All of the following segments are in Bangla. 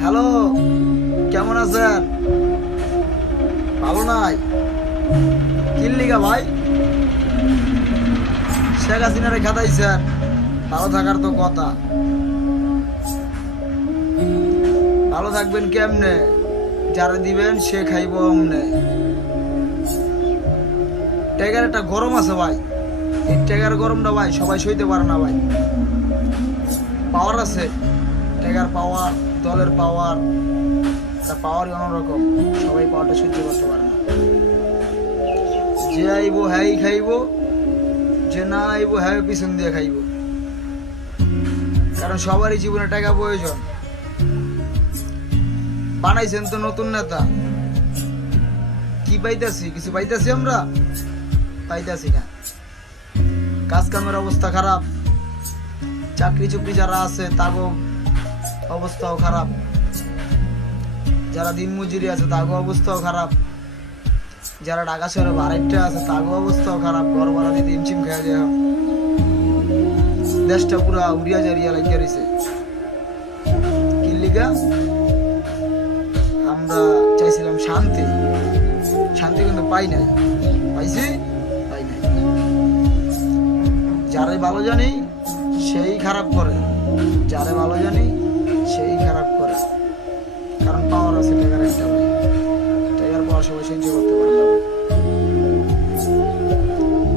হ্যালো, কেমন আছেন? ভালো নাই? কিল্লিগা ভাই, শেখ হাসিনারে খাতাইছেন, ভালো থাকার তো কথা। ভালো থাকবেন কেমনে? যারা দিবেন সে খাইব অমনে। টেগার একটা গরম আছে ভাই, এই টেগার গরমটা ভাই সবাই সইতে পারে না ভাই। পাওয়ার আছে, টেগার পাওয়ার, দলের পাওয়ার, পাওয়ারই অন্যরকম, সবাই পাওয়ারটা সহ্য করতে পারে না। যে আইব হ্যাঁ খাইব, যে না আইব হ্যাঁ পিছন দিয়ে খাইব। কারণ সবারই জীবনে টাকা প্রয়োজন। বানাইছেন তো নতুন নেতা, কি পাইতাছি? কিছু পাইতাছি আমরা? পাইতাছি না। কাজ কামের অবস্থা খারাপ, চাকরি চুকরি যারা আছে তাগো অবস্থাও খারাপ, যারা দিন মজুরি আছে তাগো অবস্থাও খারাপ, যারা ঢাকা শহরে ভাড়াইটা আছে তাগো অবস্থাও খারাপ। ঘর ভাড়া দিয়ে হিমশিম খেয়ে যায়, দেশটা পুরা উড়িয়া জারিয়া লাগিয়ে রয়েছে। কিল্লিগা আমরা চাইছিলাম শান্তি, শান্তি কিন্তু পাই নাই। পাইছি? পাই নাই। যারে ভালো জানি সেই খারাপ করে, যারে ভালো জানি সেই খারাপ করে। কারণ পাওয়ার আছে, টাকার একটা ভাই, টাকার পাওয়ার সবাই সহ্য করতে পারে না।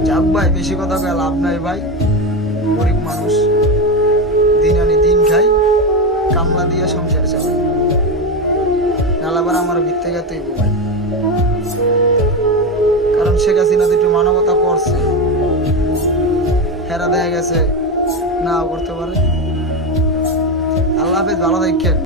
যাক ভাই, বেশি কথা কয়ে লাভ নাই ভাই। গরিব মানুষ, দিন আনি দিন খাই, কামলা দিয়ে সংসার চালাই। নালাবার আমার ভিত্তে গেতেইব ভাই। কারণ শেখ হাসিনা তো একটু মানবতা করছে, হেরা দেখা গেছে নাও করতে পারে। আল্লাহ হাফেজ, ভালো থাকেন।